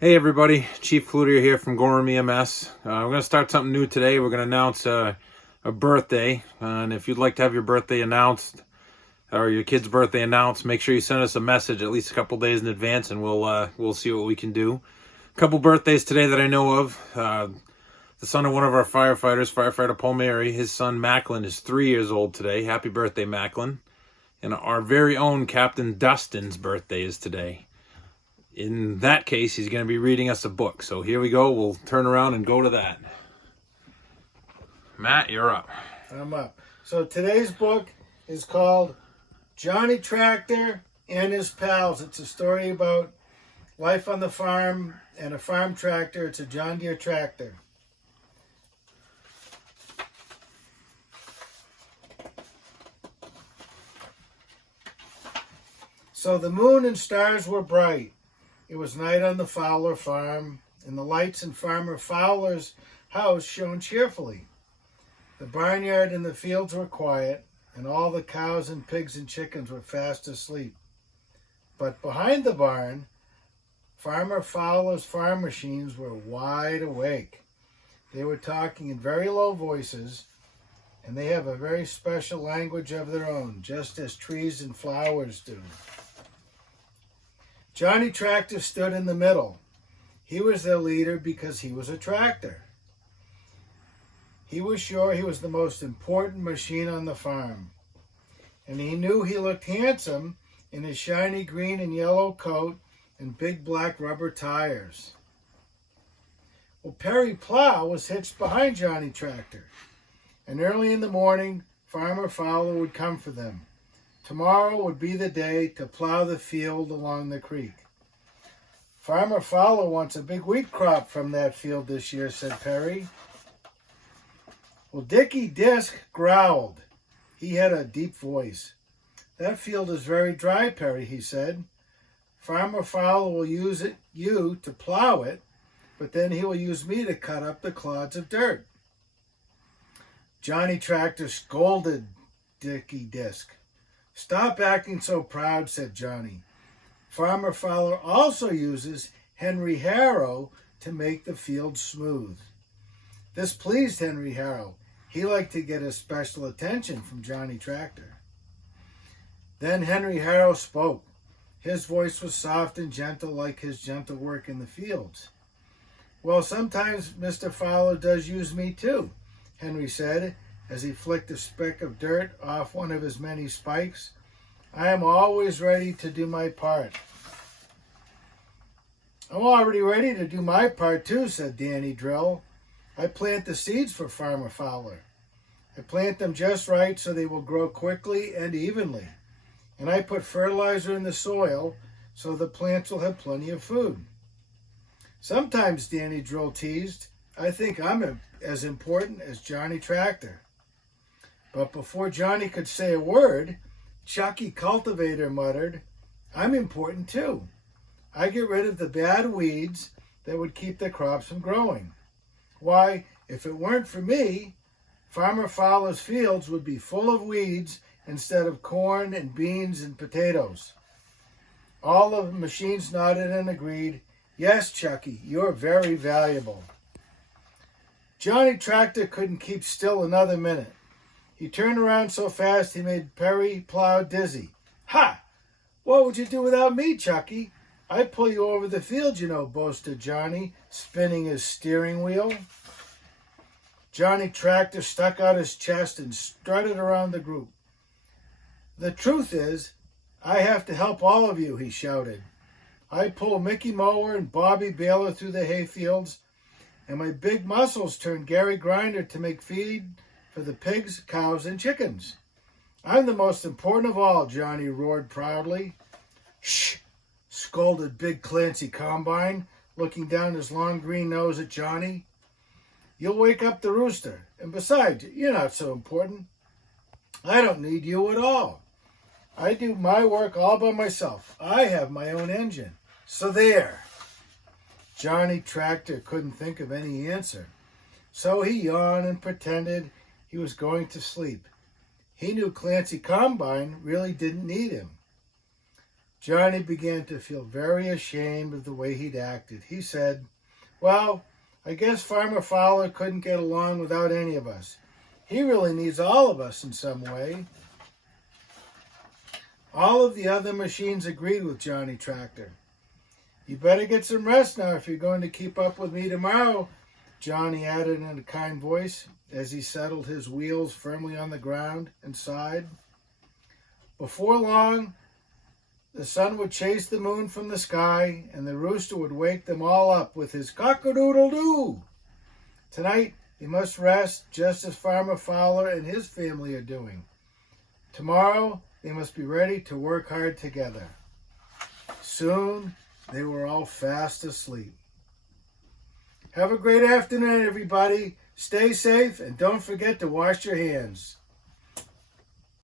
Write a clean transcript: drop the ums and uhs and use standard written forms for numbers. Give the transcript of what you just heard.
Hey everybody, Chief Cloutier here from Gorham EMS. We're going to start something new today. We're going to announce a birthday, and if you'd like to have your birthday announced or your kid's birthday announced, make sure you send us a message at least a couple days in advance, and we'll see what we can do. A couple birthdays today that I know of. The son of one of our firefighters, Firefighter Paul Mary, his son Macklin is 3 years old today. Happy birthday, Macklin! And our very own Captain Dustin's birthday is today. In that case, he's going to be reading us a book. So here we go. We'll turn around and go to that. Matt, you're up. I'm up. So today's book is called Johnny Tractor and His Pals. It's a story about life on the farm and a farm tractor. It's a John Deere tractor. So the moon and stars were bright. It was night on the Fowler farm, and the lights in Farmer Fowler's house shone cheerfully. The barnyard and the fields were quiet, and all the cows and pigs and chickens were fast asleep. But behind the barn, Farmer Fowler's farm machines were wide awake. They were talking in very low voices, and they have a very special language of their own, just as trees and flowers do. Johnny Tractor stood in the middle. He was their leader because he was a tractor. He was sure he was the most important machine on the farm. And he knew he looked handsome in his shiny green and yellow coat and big black rubber tires. Well, Perry Plow was hitched behind Johnny Tractor. And early in the morning, Farmer Fowler would come for them. Tomorrow would be the day to plow the field along the creek. Farmer Fowler wants a big wheat crop from that field this year, said Perry. Well, Dickie Disk growled. He had a deep voice. That field is very dry, Perry, he said. Farmer Fowler will use you to plow it, but then he will use me to cut up the clods of dirt. Johnny Tractor scolded Dickie Disk. Stop acting so proud, said Johnny. Farmer Fowler also uses Henry Harrow to make the field smooth. This pleased Henry Harrow. He liked to get his special attention from Johnny Tractor. Then Henry Harrow spoke. His voice was soft and gentle like his gentle work in the fields. Well, sometimes Mr. Fowler does use me too, Henry said, as he flicked a speck of dirt off one of his many spikes. I am always ready to do my part. I'm already ready to do my part too, said Danny Drill. I plant the seeds for Farmer Fowler. I plant them just right so they will grow quickly and evenly. And I put fertilizer in the soil so the plants will have plenty of food. Sometimes, Danny Drill teased, I think I'm as important as Johnny Tractor. But before Johnny could say a word, Chucky Cultivator muttered, I'm important too. I get rid of the bad weeds that would keep the crops from growing. Why, if it weren't for me, Farmer Fowler's fields would be full of weeds instead of corn and beans and potatoes. All the machines nodded and agreed, yes, Chucky, you're very valuable. Johnny Tractor couldn't keep still another minute. He turned around so fast he made Perry Plow dizzy. Ha! What would you do without me, Chucky? I'd pull you over the field, you know, boasted Johnny, spinning his steering wheel. Johnny Tractor stuck out his chest and strutted around the group. The truth is, I have to help all of you, he shouted. I pull Mickey Mower and Bobby Baylor through the hayfields, and my big muscles turn Gary Grinder to make feed for the pigs, cows, and chickens. I'm the most important of all, Johnny roared proudly. Shh, scolded Big Clancy Combine, looking down his long green nose at Johnny. You'll wake up the rooster, and besides, you're not so important. I don't need you at all. I do my work all by myself. I have my own engine. So there. Johnny Tractor couldn't think of any answer. So he yawned and pretended he was going to sleep. He knew Clancy Combine really didn't need him. Johnny began to feel very ashamed of the way he'd acted. He said, "Well, I guess Farmer Fowler couldn't get along without any of us. He really needs all of us in some way." All of the other machines agreed with Johnny Tractor. "You better get some rest now if you're going to keep up with me tomorrow," Johnny added in a kind voice as he settled his wheels firmly on the ground and sighed. Before long, the sun would chase the moon from the sky, and the rooster would wake them all up with his cock-a-doodle-doo. Tonight, they must rest just as Farmer Fowler and his family are doing. Tomorrow, they must be ready to work hard together. Soon, they were all fast asleep. Have a great afternoon, everybody. Stay safe, and don't forget to wash your hands.